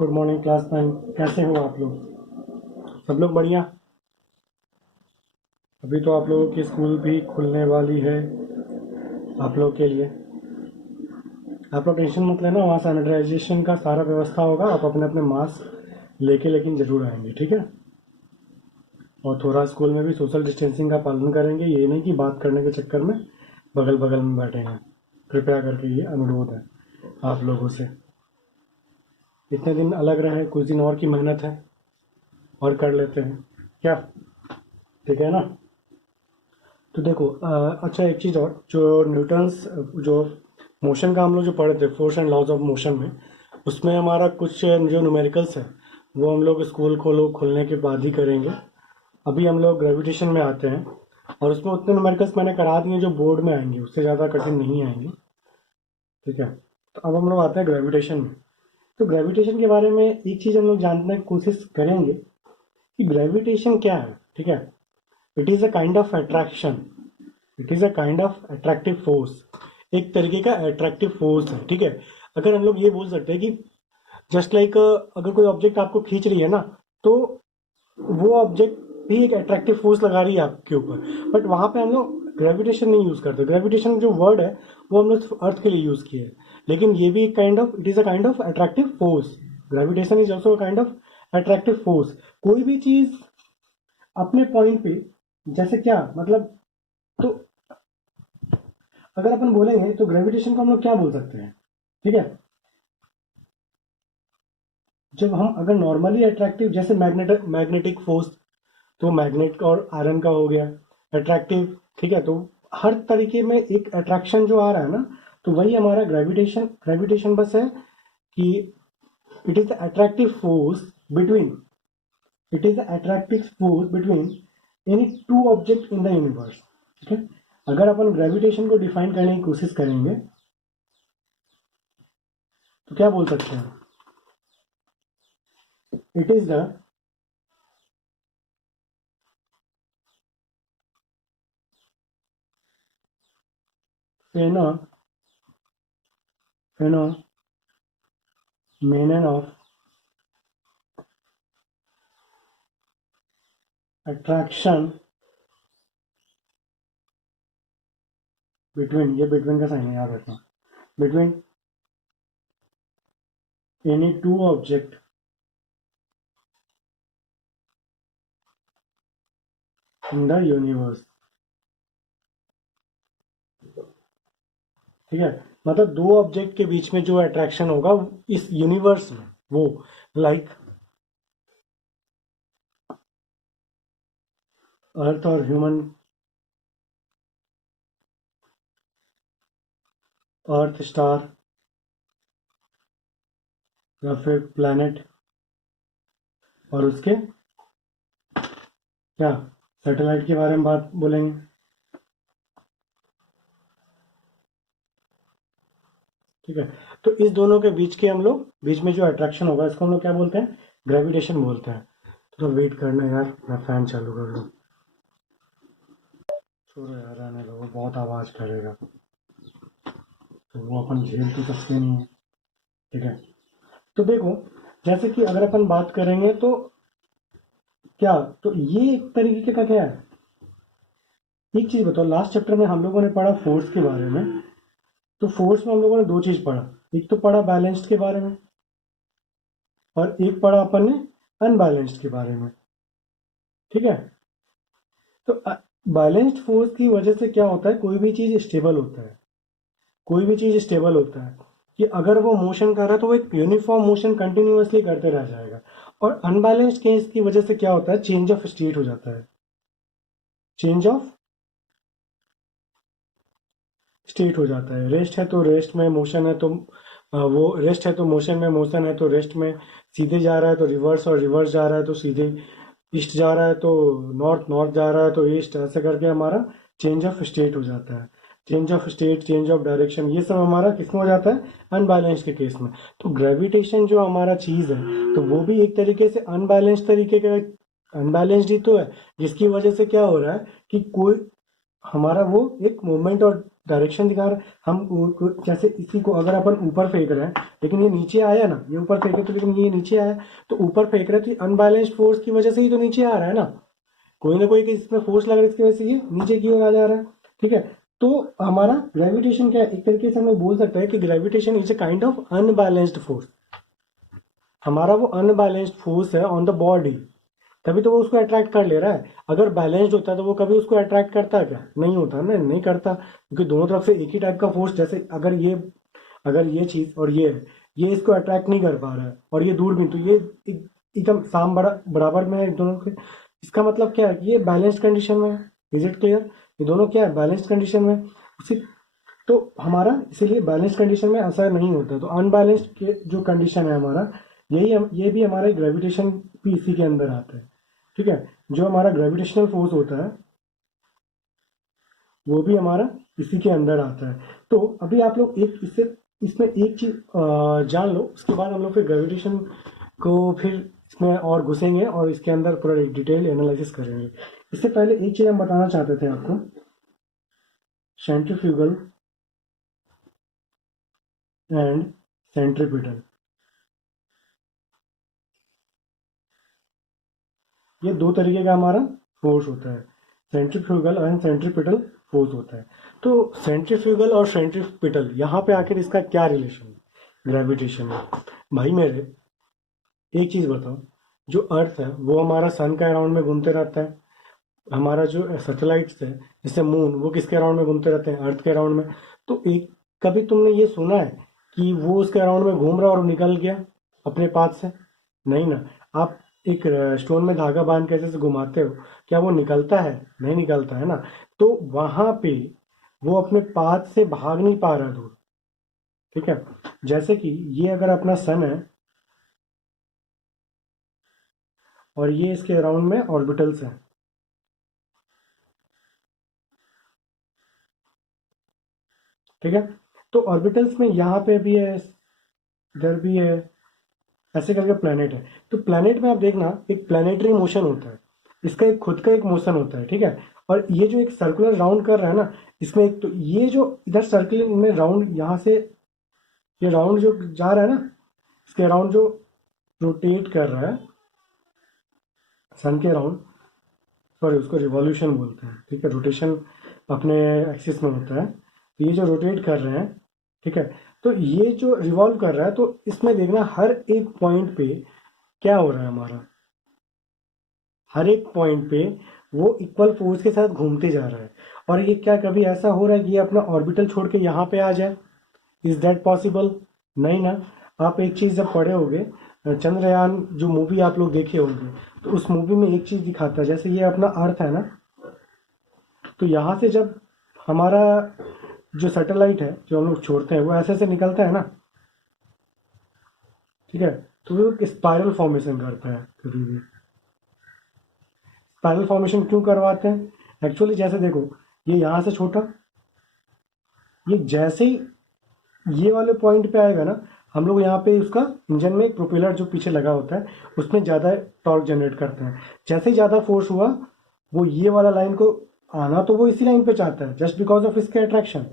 Good morning class 9। कैसे हो आप लोग? सब लोग बढ़िया। अभी तो आप लोगों की स्कूल भी खुलने वाली है। आप लोग के लिए आप लोग टेंशन मत लेना, वहाँ सैनिटाइजेशन का सारा व्यवस्था होगा। आप अपने अपने मास्क लेके लेकिन ज़रूर आएंगे, ठीक है? और थोड़ा स्कूल में भी सोशल डिस्टेंसिंग का पालन करेंगे। ये नहीं कि बात करने के चक्कर में बगल बगल में बैठे हैं। कृपया करके ये अनुरोध है आप लोगों से। इतने दिन अलग रहे, कुछ दिन और की मेहनत है और कर लेते हैं क्या? ठीक है ना? तो देखो अच्छा, एक चीज़ और, जो न्यूटन्स जो मोशन का हम लोग जो पढ़े थे, force and laws of motion में, उसमें हमारा कुछ जो न्यूमेरिकल्स है वो हम लोग स्कूल खुलने के बाद ही करेंगे। अभी हम लोग ग्रेविटेशन में आते हैं और उसमें उतने न्यूमेरिकल्स मैंने करा दिए जो बोर्ड में आएंगे, उससे ज़्यादा कठिन नहीं आएंगे। ठीक है, तो अब हम लोग आते हैं ग्रेविटेशन में। तो ग्रेविटेशन के बारे में एक चीज़ हम लोग जानने की कोशिश करेंगे कि ग्रेविटेशन क्या है। ठीक है, it is a kind of attraction. It is a kind of attractive force. एक तरीके का अट्रैक्टिव फोर्स है। ठीक है, अगर हम लोग ये बोल सकते हैं कि जस्ट लाइक अगर कोई ऑब्जेक्ट आपको खींच रही है ना, तो वो ऑब्जेक्ट भी एक अट्रैक्टिव फोर्स लगा रही है आपके ऊपर। बट वहां पे हम लोग ग्रेविटेशन नहीं यूज करते। ग्रेविटेशन जो वर्ड है वो हम लोग अर्थ के लिए यूज किए हैं, लेकिन ये भी kind of, it is a kind of attractive force. Gravitation is also kind of attractive force. कोई भी चीज अपने पॉइंट पे, जैसे क्या मतलब, तो अगर अपन बोलेंगे तो ग्रेविटेशन को हम लोग क्या बोल सकते हैं? ठीक है, जब हम अगर नॉर्मली अट्रैक्टिव, जैसे मैग्नेटिक फोर्स, तो मैग्नेट और आयरन का हो गया अट्रैक्टिव। ठीक है, तो हर तरीके में एक अट्रैक्शन जो आ रहा है ना, तो वही हमारा ग्रेविटेशन। ग्रेविटेशन बस है कि it is the attractive force between, it is the attractive force between any two object in the universe. ठीक है, अगर अपन ग्रेविटेशन को डिफाइन करने की कोशिश करेंगे तो क्या बोल सकते हैं? इट इज द फेनो phenomenon of attraction बिटवीन, ये बिटवीन का साइन है, याद रखना, between any two object in the universe. ठीक है, मतलब दो ऑब्जेक्ट के बीच में जो अट्रैक्शन होगा इस यूनिवर्स में, वो लाइक अर्थ और ह्यूमन, अर्थ स्टार या फिर प्लैनेट, और उसके क्या सैटेलाइट के बारे में बात बोलेंगे। ठीक है, तो इस दोनों के बीच के हम लोग, बीच में जो अट्रैक्शन होगा इसको हम लोग क्या बोलते हैं? ग्रेविटेशन बोलते हैं। तो वेट करना यार, मैं फैन चालू कर लूँ। छोड़ो यार, रहने दो, वो बहुत आवाज़ करेगा, तो वो अपन झेल तो सकते नहीं है। ठीक है, तो देखो, जैसे कि अगर अपन बात करेंगे तो क्या, तो ये एक तरीके का क्या है, एक चीज बताओ, लास्ट चैप्टर में हम लोगों ने पढ़ा फोर्स के बारे में। तो फोर्स में हम लोगों ने दो चीज पढ़ा, एक तो पढ़ा बैलेंस्ड के बारे में, और एक पढ़ा अपन ने अनबैलेंस्ड के बारे में। ठीक है, तो बैलेंस्ड फोर्स की वजह से क्या होता है, कोई भी चीज स्टेबल होता है। कोई भी चीज स्टेबल होता है कि अगर वो मोशन कर रहा है तो वो एक यूनिफॉर्म मोशन कंटिन्यूअसली करते रह जाएगा। और अनबैलेंस्ड केस की वजह से क्या होता है, चेंज ऑफ स्टेट हो जाता है। चेंज ऑफ स्टेट हो जाता है। रेस्ट है तो रेस्ट में, मोशन है तो वो रेस्ट है तो मोशन में, मोशन है तो रेस्ट में, सीधे जा रहा है तो रिवर्स, और रिवर्स जा रहा है तो सीधे, ईस्ट जा रहा है तो नॉर्थ, नॉर्थ जा रहा है तो ईस्ट, ऐसे करके हमारा चेंज ऑफ स्टेट हो जाता है। Change of state, change of direction, ये सब हमारा किसमें हो जाता है? अनबैलेंस के केस में। तो ग्रेविटेशन जो हमारा चीज है, तो वो भी एक तरीके से अनबैलेंस तरीके का, अनबैलेंस्ड ही तो है, जिसकी वजह से क्या हो रहा है कि कोई हमारा वो एक मूवमेंट और डायरेक्शन दिखा रहा है। जैसे इसी को अगर अपन ऊपर फेंक रहे हैं, लेकिन ये नीचे आया ना, ये ऊपर फेंके तो लेकिन ये नीचे आया, तो ऊपर फेंक रहे हैं तो अनबैलेंस्ड फोर्स की वजह से ही तो नीचे आ रहा है ना, कोई ना कोई इसमें फोर्स लग रहा है, इसकी वजह से ये नीचे की ओर आ जा रहा है। ठीक है, तो हमारा ग्रेविटेशन क्या है, एक तरीके से हम लोग बोल सकते हैं कि gravitation is a kind of unbalanced force. हमारा वो अनबैलेंस्ड फोर्स है ऑन द बॉडी, तभी तो वो उसको अट्रैक्ट कर ले रहा है। अगर बैलेंस्ड होता तो वो कभी उसको अट्रैक्ट करता है क्या? नहीं होता ना, नहीं करता, क्योंकि दोनों तरफ से एक ही टाइप का फोर्स, जैसे अगर ये चीज और ये इसको अट्रैक्ट नहीं कर पा रहा है और ये दूर भी, तो ये एकदम बराबर में है एक दोनों के। इसका मतलब क्या है कि ये बैलेंस्ड कंडीशन में है। Is it clear? ये दोनों क्या है, बैलेंस्ड कंडीशन में उसी। तो हमारा इसीलिए बैलेंस कंडीशन में असर नहीं होता। तो अनबैलेंस्ड के जो कंडीशन है हमारा, ये भी हमारे ग्रेविटेशन भी इसी के अंदर आता है। ठीक है, जो हमारा ग्रेविटेशनल फोर्स होता है वो भी हमारा इसी के अंदर आता है। तो अभी आप लोग इसमें एक चीज जान लो, उसके बाद हम लोग फिर ग्रेविटेशन को फिर इसमें और घुसेंगे और इसके अंदर पूरा डिटेल एनालिसिस करेंगे। इससे पहले एक चीज हम बताना चाहते थे आपको, सेंट्रीफ्यूगल एंड सेंट्रीपिटल, ये दो तरीके का हमारा फोर्स होता है, सेंट्रीफ्यूगल एंड सेंट्रीपिटल फोर्स होता है। तो सेंट्रीफ्यूगल और सेंट्रीपिटल, यहाँ पे आखिर इसका क्या रिलेशन है ग्रेविटेशन में? भाई मेरे, एक चीज बताओ, जो अर्थ है वो हमारा सन के अराउंड में घूमते रहता है, हमारा जो सैटेलाइट्स है जैसे मून, वो किसके अराउंड में घूमते रहते हैं? अर्थ के अराउंड में। तो एक कभी तुमने ये सुना है कि वो उसके अराउंड में घूम रहा और निकल गया अपने पाथ से? नहीं ना। आप एक स्टोन में धागा बांध के ऐसे घुमाते हो, क्या वो निकलता है? नहीं निकलता है ना। तो वहां पे वो अपने पाथ से भाग नहीं पा रहा दूर। ठीक है, जैसे कि ये अगर अपना सन है और ये इसके अराउंड में ऑर्बिटल्स है। ठीक है, तो ऑर्बिटल्स में यहाँ पे भी है, इधर भी है, ऐसे करके प्लेनेट है। तो प्लेनेट में आप देखना एक प्लेनेटरी मोशन होता है, इसका एक खुद का एक मोशन होता है। ठीक है, और ये जो एक सर्कुलर राउंड कर रहा है ना, इसमें एक तो ये जो इधर सर्कलिंग में राउंड, यहाँ से ये राउंड जो जा रहा है ना, इसके अराउंड जो रोटेट कर रहा है सन के अराउंड, सॉरी उसको रिवॉल्यूशन बोलते हैं। ठीक है, रोटेशन अपने एक्सिस में होता है, तो ये जो रोटेट कर रहे हैं, ठीक है, तो ये जो रिवॉल्व कर रहा है, तो इसमें देखना हर एक पॉइंट पे क्या हो रहा है हमारा, हर एक पॉइंट पे वो इक्वल फोर्स के साथ घूमते जा रहा है। और ये क्या कभी ऐसा हो रहा है कि ये अपना ऑर्बिटल छोड़ के यहाँ पे आ जाए? Is that possible? नहीं ना। आप एक चीज जब पढ़े होंगे, चंद्रयान जो मूवी आप लोग देखे होंगे, तो उस मूवी में एक चीज दिखाता है, जैसे ये अपना अर्थ है ना, तो यहाँ से जब हमारा जो सैटेलाइट है जो हम लोग छोड़ते हैं वो ऐसे से निकलता है ना, ठीक है, तो वो स्पाइरल फॉर्मेशन करता है कभी भी। स्पाइरल फॉर्मेशन क्यों करवाते हैं? एक्चुअली जैसे देखो, ये यहाँ से छोटा, ये जैसे ही ये वाले पॉइंट पे आएगा ना, हम लोग यहाँ पे उसका इंजन में एक प्रोपेलर जो पीछे लगा होता है उसमें ज़्यादा टॉर्क जनरेट करते हैं। जैसे ही ज़्यादा फोर्स हुआ, वो ये वाला लाइन को आना तो वो इसी लाइन पे चाहता है, जस्ट बिकॉज ऑफ इसके अट्रैक्शन।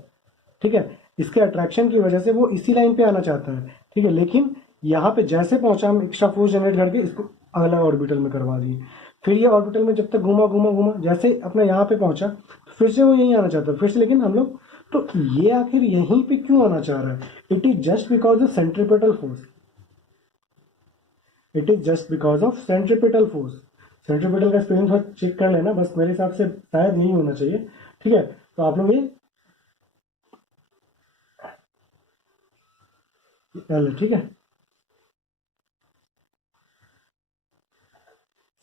ठीक है, इसके अट्रैक्शन की वजह से वो इसी लाइन पे आना चाहता है। ठीक है, लेकिन यहाँ पे जैसे पहुंचा, हम एक्स्ट्रा फोर्स जनरेट करके इसको अगला ऑर्बिटल में करवा दिए। फिर ये ऑर्बिटल में जब तक घूमा घूमा घूमा, जैसे अपना यहाँ पे पहुंचा तो फिर से वो यहीं आना चाहता है, फिर से। लेकिन हम लोग, तो ये आखिर यहीं पे क्यों आना चाह रहा है? It is just because of centripetal force. It is just because of centripetal force. Centripetal का स्पेलिंग थोड़ा चेक कर लेना, बस मेरे हिसाब से शायद यही होना चाहिए। ठीक है, तो आप लोग ये L, ठीक है,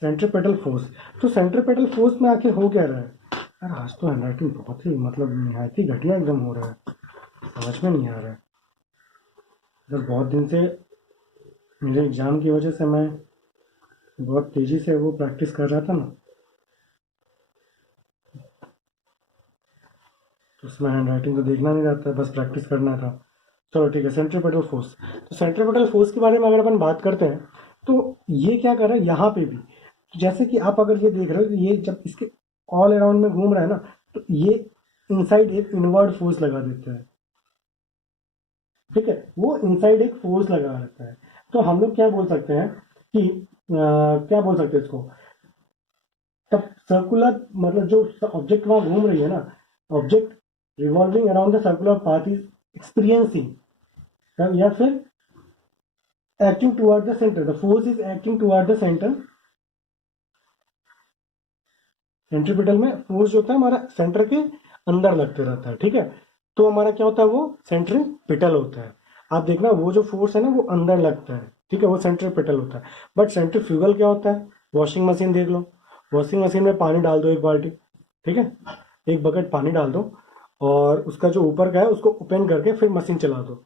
सेंट्रीपिटल फोर्स। तो सेंट्रीपिटल फोर्स में आखिर हो क्या रहा है? यार आज तो हैंडराइटिंग बहुत ही मतलब निहायती घटिया एकदम हो रहा है, समझ में नहीं आ रहा है। मतलब बहुत दिन से मेरे एग्जाम की वजह से मैं बहुत तेजी से वो प्रैक्टिस कर रहा था ना, तो उसमें हैंडराइटिंग तो देखना नहीं रहता है, बस प्रैक्टिस करना था। चलो ठीक है, सेंट्रीपिटल फोर्स। तो सेंट्रीपिटल फोर्स के बारे में अगर अपन बात करते हैं, तो ये क्या कर रहा है यहाँ पे भी, तो जैसे कि आप अगर ये देख रहे हो, तो ये जब इसके ऑल अराउंड में घूम रहा है ना, तो ये इनसाइड एक इनवर्ड फोर्स लगा देता है, ठीक है, वो इनसाइड एक फोर्स लगा रहता है। तो हम लोग क्या बोल सकते हैं कि क्या बोल सकते हैं इसको, तब सर्कुलर मतलब जो ऑब्जेक्ट वहां घूम रही है ना, object revolving around the circular path is experiencing, या फिर acting toward the centre, the force is acting toward the centre. Centripetal में फोर्स जो होता है हमारा सेंटर के अंदर लगते रहता है, ठीक है, तो हमारा क्या होता है, वो सेंट्रीपिटल होता है। आप देखना वो जो फोर्स है ना वो अंदर लगता है, ठीक है, वो सेंट्रीपिटल होता है। बट सेंट्रीफ्यूगल क्या होता है, वॉशिंग मशीन देख लो, वॉशिंग मशीन में पानी डाल दो एक बाल्टी, ठीक है, एक बकेट पानी डाल दो और उसका जो ऊपर का है उसको ओपन करके फिर मशीन चला दो।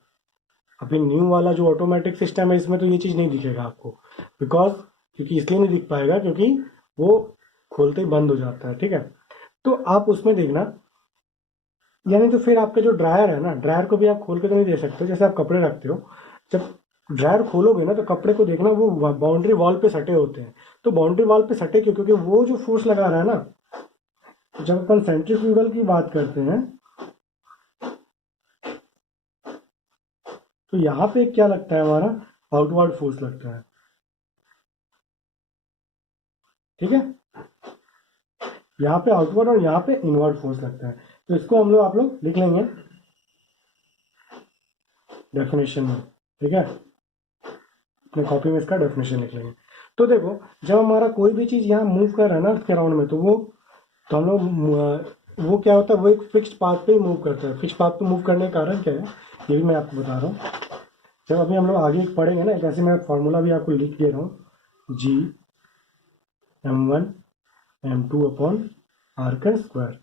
अभी न्यू वाला जो ऑटोमेटिक सिस्टम है इसमें तो ये चीज़ नहीं दिखेगा आपको, बिकॉज क्योंकि इसलिए नहीं दिख पाएगा क्योंकि वो खोलते ही बंद हो जाता है, ठीक है। तो आप उसमें देखना, यानी तो फिर आपका जो ड्रायर है ना, ड्रायर को भी आप खोल के तो नहीं दे सकते, जैसे आप कपड़े रखते हो, जब ड्रायर खोलोगे ना तो कपड़े को देखना वो बाउंड्री वॉल पे सटे होते हैं। तो बाउंड्री वॉल पे सटे क्यों, क्योंकि वो जो फोर्स लगा रहा है ना, जब अपन सेंट्रीफ्यूगल की बात करते हैं तो यहाँ पे क्या लगता है हमारा, आउटवर्ड फोर्स लगता है, ठीक है, यहाँ पे आउटवर्ड और यहाँ पे इनवर्ड फोर्स लगता है। तो इसको हम लोग आप लोग लिख लेंगे डेफिनेशन में, ठीक है, अपने कॉपी में इसका डेफिनेशन लिख लेंगे। तो देखो जब हमारा कोई भी चीज़ यहाँ मूव कर रहा है ना अर्थ के अराउंड में, तो हम लोग वो क्या होता है, वो एक फिक्स्ड पाथ पे ही मूव करता है। फिक्स्ड पाथ पे मूव करने का कारण क्या है ये भी मैं आपको बता रहा हूँ। जब अभी हम लोग आगे पढ़ेंगे ना, एक ऐसे मैं फॉर्मूला भी आपको लिख दे रहा हूँ, जी m1 m2 अपॉन आर का स्क्वायर।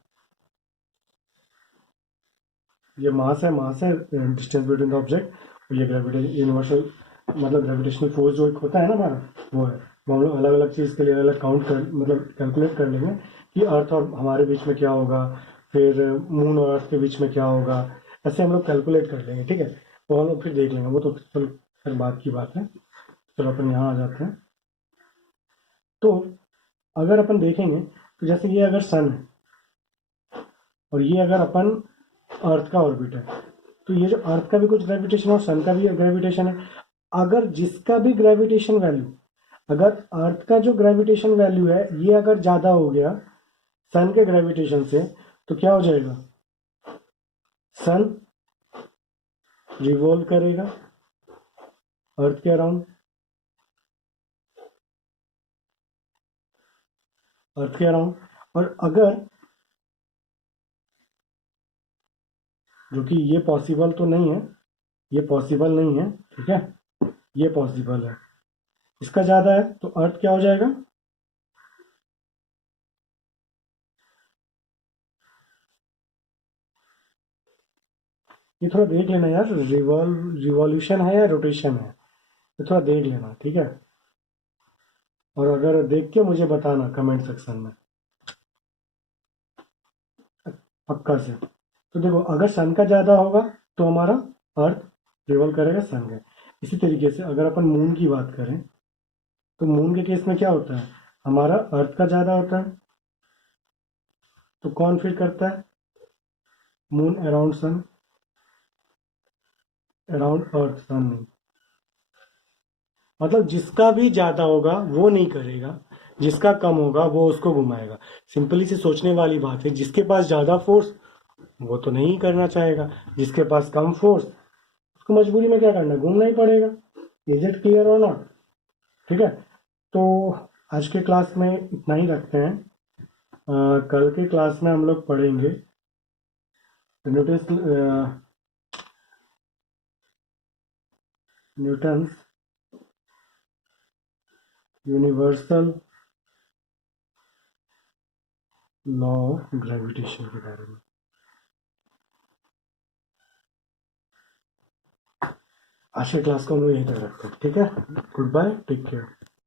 ये मास है डिस्टेंस बिटवीन द ऑब्जेक्ट, और ये ग्रेविटेशन यूनिवर्सल मतलब ग्रेविटेशनल फोर्स जो एक होता है ना हमारा, वो है। वो हम लोग अलग अलग चीज़ के लिए अलग अलग काउंट कर मतलब कैलकुलेट कर लेंगे कि अर्थ और हमारे बीच में क्या होगा, फिर मून और अर्थ के बीच में क्या होगा, ऐसे हम लोग कैलकुलेट कर लेंगे, ठीक है। वो हम लोग फिर देख लेंगे, वो तो चलो फिर बात की बात है। चलो अपन यहाँ आ जाते हैं। तो अगर अपन देखेंगे तो जैसे ये अगर सन है और ये अगर अपन अर्थ का ऑर्बिट है, तो ये जो अर्थ का भी कुछ ग्रेविटेशन और सन का भी ग्रेविटेशन है। अगर जिसका भी ग्रेविटेशन वैल्यू, अगर अर्थ का जो ग्रेविटेशन वैल्यू है ये अगर ज़्यादा हो गया सन के ग्रेविटेशन से, तो क्या हो जाएगा, सन रिवॉल्व करेगा अर्थ के अराउंड, अर्थ के अराउंड। और अगर, जो कि ये पॉसिबल तो नहीं है, ये पॉसिबल नहीं है, ठीक है, ये पॉसिबल है, इसका ज़्यादा है तो अर्थ क्या हो जाएगा, ये थोड़ा देख लेना यार, रिवॉल्यूशन है या रोटेशन है, ये थोड़ा देख लेना, ठीक है। और अगर देख के मुझे बताना कमेंट सेक्शन में पक्का से। तो देखो अगर सन का ज़्यादा होगा तो हमारा अर्थ रिवॉल्व करेगा सन का। इसी तरीके से अगर अपन मून की बात करें तो मून के केस में क्या होता है, हमारा अर्थ का ज़्यादा होता है, तो कौन फिर करता है, मून अराउंड सन, अराउंड अर्थ सन नहीं, मतलब जिसका भी ज़्यादा होगा वो नहीं करेगा, जिसका कम होगा वो उसको घुमाएगा। सिंपली से सोचने वाली बात है, जिसके पास ज़्यादा फोर्स वो तो नहीं करना चाहेगा, जिसके पास कम फोर्स उसको मजबूरी में क्या करना, घूमना ही पड़ेगा। इज इट क्लियर और नॉट, ठीक है। तो आज के क्लास में इतना ही रखते हैं। कल के क्लास में हम लोग पढ़ेंगे Newton's universal law of gravitation के बारे में। आज के क्लास को हम लोग यहीं तक रखते हैं, ठीक है। Goodbye, take care.